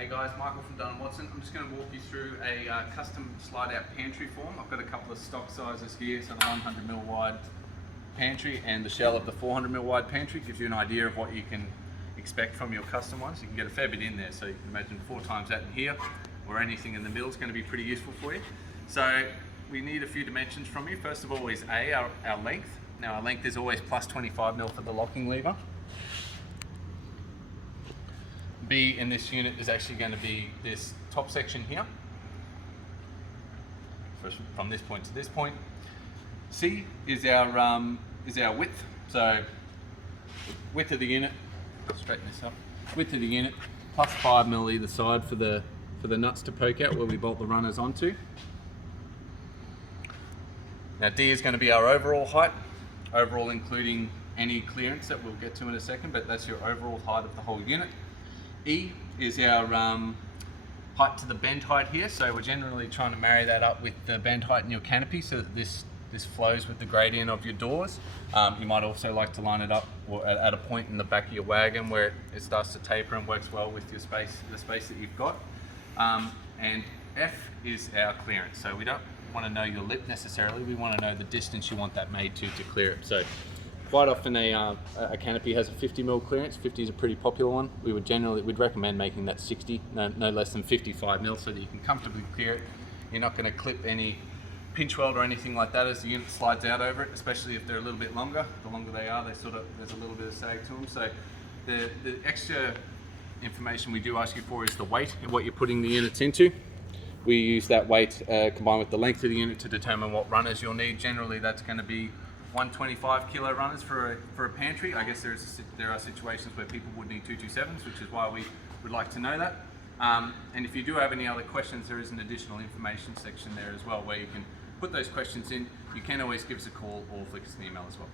Hey guys, Michael from Dunn Watson. I'm just going to walk you through a custom slide out pantry form. I've got a couple of stock sizes here, so the 100mm wide pantry and the shell of the 400mm wide pantry gives you an idea of what you can expect from your custom ones. You can get a fair bit in there, so you can imagine 4 times that in here, or anything in the middle is going to be pretty useful for you. So we need a few dimensions from you. First of all is our length. Now our length is always plus 25mm for the locking lever. B in this unit is actually going to be this top section here, from this point to this point. C is our width, so width of the unit, straighten this up, width of the unit, plus 5mm either side for the nuts to poke out where we bolt the runners onto. Now D is going to be our overall height, overall including any clearance that we'll get to in a second, but that's your overall height of the whole unit. E is our height to the bend height here, so we're generally trying to marry that up with the bend height in your canopy so that this flows with the gradient of your doors. You might also like to line it up at a point in the back of your wagon where it starts to taper and works well with your space, the space that you've got. And F is our clearance, so we don't want to know your lip necessarily, we want to know the distance you want that made to clear it. So quite often a canopy has a 50mm clearance. 50 is a pretty popular one. We'd recommend making that 60, no less than 55mm, so that you can comfortably clear it. You're not going to clip any pinch weld or anything like that as the unit slides out over it, especially if they're a little bit longer. The longer they are, there's a little bit of sag to them. So the extra information we do ask you for is the weight and what you're putting the units into. We use that weight combined with the length of the unit to determine what runners you'll need. Generally, that's going to be 125 kilo runners for a pantry. I guess there are situations where people would need 227s, which is why we would like to know that. And if you do have any other questions, there is an additional information section there as well where you can put those questions in. You can always give us a call or flick us an email as well.